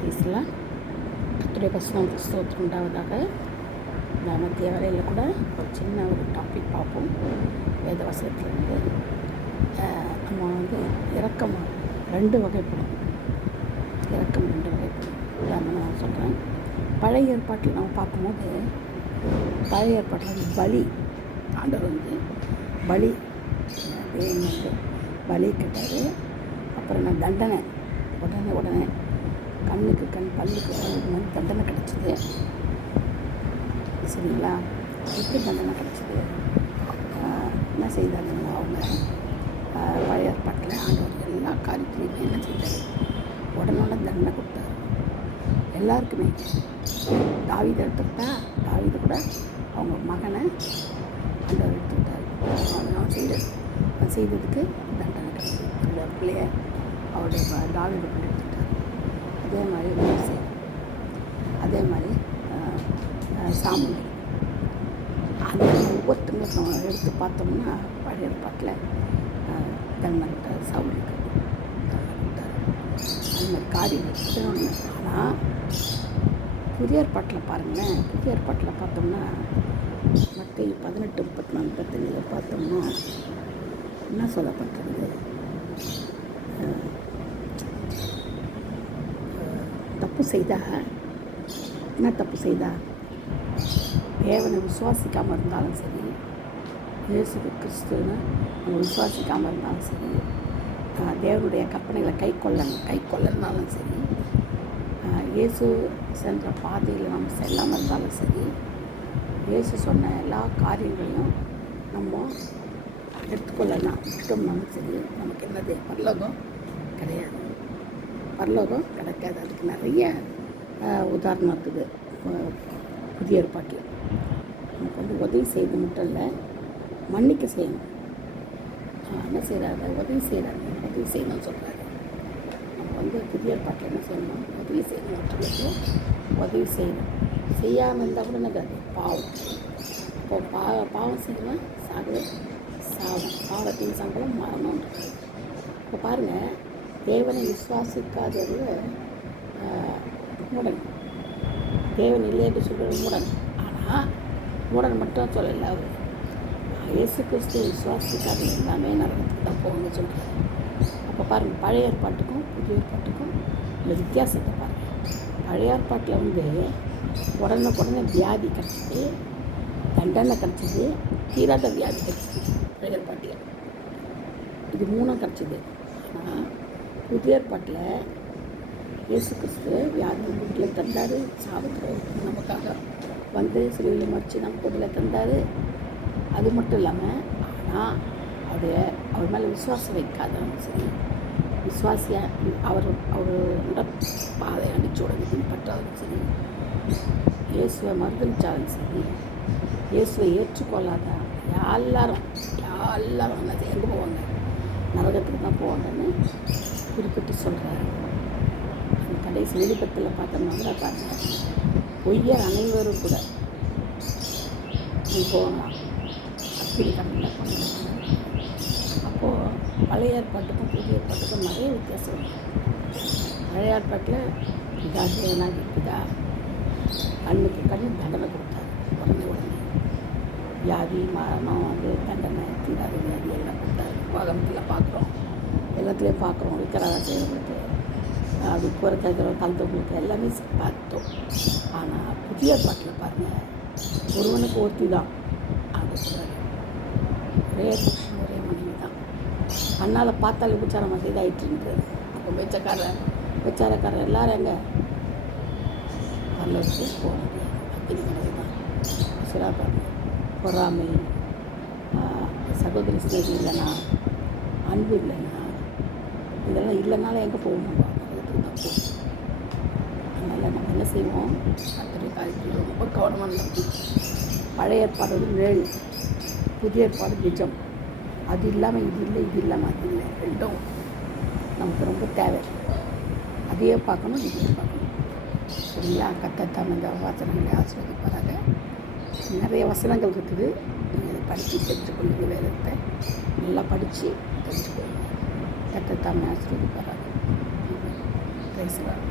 பிரைஸ்லாம் கர்த்தருடைய பரிசுத்த ஸ்தோத்திரம் உண்டாவதாக. இந்த மத்திய வேலையில் கூட ஒரு சின்ன ஒரு டாபிக் பார்ப்போம். வேத வசனத்துலேருந்து நம்ம இரக்கம் ரெண்டு வகைப்படும். இரக்கம் ரெண்டு வகைப்படும். உதாரணமாக நான் சொல்கிறேன். பழைய ஏற்பாட்டில் நம்ம பார்க்கும்போது பழைய ஏற்பாட்டில் பலி ஆண்டவர் பலி தேவன் பலி கேட்டார். அப்புறம் நான் தண்டனை உடனே கண்ணுக்கு கண் பல்லுக்கு பல்லுக்கு தண்டனை கிடச்சிது. சரிங்களா? எப்படி தண்டனை கிடச்சிது? என்ன செய்தாங்க அவங்க பழைய ஏற்பாட்டில் ஆண்டவர் எல்லா காரியத்திலையுமே என்ன செய்தார்? உடனே தண்டனை கொடுத்தார் எல்லாருக்குமே. தாவீதை எடுத்துக்கிட்டா தாவீது கூட அவங்க மகனை ஆண்டவர் எடுத்துக்கிட்டார். அவன் செய்ததுக்கு தண்டனை கிடைச்சது. அந்த பிள்ளைய அவருடைய தாவீது பிள்ளை எடுத்துக்கிட்டார். அதே மாதிரி அதே மாதிரி சாமுவேல். அந்த ஒவ்வொருத்தரும் எடுத்து பார்த்தோம்னா பழைய ஏற்பாட்டில் தண்டனை கொடுத்தார். சாமுவேலுக்கு தண்டனை கொடுத்தார். அது மாதிரி காரியங்கள். ஆனால் புதிய ஏற்பாட்டில் பாருங்களேன். புதிய ஏற்பாட்டில் பார்த்தோம்னா மத்தேயு 18:34 பார்த்தோம்னா என்ன சொல்லப்பட்டிருக்குது? தப்பு செய்தா என்ன தப்பு செய்தா? தேவனை விசுவாசிக்காமல் இருந்தாலும் சரி, இயேசு கிறிஸ்துன்னு நம்ம விசுவாசிக்காமல் இருந்தாலும் சரி, தேவனுடைய கற்பனைகளை கை கொள்ளனாலும் சரி, இயேசு சென்ற பாதையில் நம்ம செல்லாமல் இருந்தாலும் சரி, இயேசு சொன்ன எல்லா காரியங்களையும் நம்ம எடுத்துக்கொள்ளலாம் விட்டோம்னாலும் சரி, நமக்கு என்னது? பரலோகம் கிடையாது. பரலோகம் கிடைக்காது. அதுக்கு நிறைய உதாரணம் இருக்குது. புதிய ஏற்பாட்டில் நமக்கு உதவி செய்து மட்டும் இல்லை, மன்னிக்க செய்யணும். என்ன செய்கிறாரு? உதவி செய்யணும்னு சொல்கிறாரு. நம்ம புதிய ஏற்பாட்டில் என்ன செய்யணும்? உதவி செய்யணும். உதவி செய்யணும். செய்யாமல் இருந்தால் கூட என்னது? பாவம். இப்போது பாவம் செய்யணும், சாவும். பாவத்தின் சம்பளம் மரணம். இப்போ பாருங்கள், தேவனை விசுவாசிக்காதது மூடன். தேவன் இல்லை என்று சொல்கிறது மூடன். ஆனால் மூடன் மட்டும் சொல்லலை. அவர் இயேசு கிறிஸ்து விசுவாசிக்காத எல்லாமே நரகத்துக்கு தான் போகணும்னு சொல்கிறார். அப்போ பாருங்கள், பழைய ஏற்பாட்டுக்கும் புதிய ஏற்பாட்டுக்கும் இந்த வித்தியாசத்தை பாருங்கள். பழைய ஏற்பாட்டில் உடனே வியாதி கிடச்சிது, தண்டனை கிடச்சிது, தீராத வியாதி கிடச்சிது. பழைய ஏற்பாட்டில் இது மூணும் கிடச்சிது. ஆனால் புதிய ஏற்பாட்டில் இயேசு கிறிஸ்து வியாதி வீட்டில் தந்தார். சாபத்தில் நமக்காக சிலுவையில் மறித்து நமக்கு உடலில் தந்தார். அது மட்டும் இல்லாமல், ஆனால் அவர் மேலே விசுவாசம் வைக்காதவங்க சரி, விசுவாசியாக அவரோட பாதை அடித்து உடனே பின்பற்றாலும் சரி, இயேசுவை மறுதளித்தாலும் சரி, இயேசுவை ஏற்றுக்கொள்ளாத எல்லாரும் எங்கே போவாங்க? நரகத்துக்கு தான் போவாங்கன்னு குறிப்பிட்டு சொல்கிறாரு. அந்த கடைசி வெளிப்பத்தில் பார்த்தோம்னா கூட பாருங்க, பொய்யர் அனைவரும் கூட போகலாம் அக்கினி கடலில் போனாங்க. அப்போது பழைய ஏற்பாட்டுக்கும் புதிய ஏற்பாட்டுக்கும் நிறைய வித்தியாசம் இருக்குது. பழைய ஏற்பாட்டில் இதா தேவனாகி இதா கண்ணுக்கு தண்டனை கொடுத்தாரு. உடனே வியாதி மரணம் தண்டனை தீராத வியாதி எல்லாம் கொடுத்தாரு. வாகனத்தில் பார்க்குறோம், எல்லாத்துலேயும் பார்க்குறோம். விற்கிறாரா செய்கிறவங்களுக்கு, அது குறைக்கிறவங்க கலந்தவங்களுக்கு எல்லாமே பார்த்தோம். ஆனால் புதிய பாட்டில் பாருங்கள், ஒருவனுக்கு ஒருத்தி தான் அது சொல்கிறாரு. ஒரே புருஷன் ஒரே மனைவி தான். கண்ணால் பார்த்தாலே விபச்சாரம் செய்தாயிட்டுன்றது. அப்போ விபச்சாரக்காரர் எல்லோரும் எங்கே? பரலோகத்துக்கு போக முடியாது. அக்கினி கடல் தான். சிலா பாருங்கள், பொறாமை, சகோதரி ஸ்நேகம் இல்லைன்னா, அன்பு இல்லைன்னா, இதெல்லாம் இல்லைனாலும் எங்கே போகணும்? அதுக்கு தான் போகும். அதனால் நம்ம என்ன செய்வோம்? கர்த்தருடைய காரியத்தில் ரொம்ப கவனமாக இருக்கும். பழைய ஏற்பாடு நிழல், புதிய ஏற்பாடு நிஜம். அது இல்லாமல் இது இல்லை, இது இல்லாமல் அது இல்லை. ரெண்டும் நமக்கு ரொம்ப தேவை. அதையே பார்க்கணும், இதையே பார்க்கணும். சரிங்களா? கர்த்தர் இந்த வசனங்களை ஆசீர்வதிப்பாராக. நிறைய வசனங்கள் இருக்குது. நீங்கள் அதை படித்து தெரிஞ்சுக்கொள்ளுங்க. வேதத்தை நல்லா படித்து தெரிஞ்சுக்கொள்ளுங்க. கர்த்தர் ஆசீர்வதிப்பாராக. பேசுகிறார்.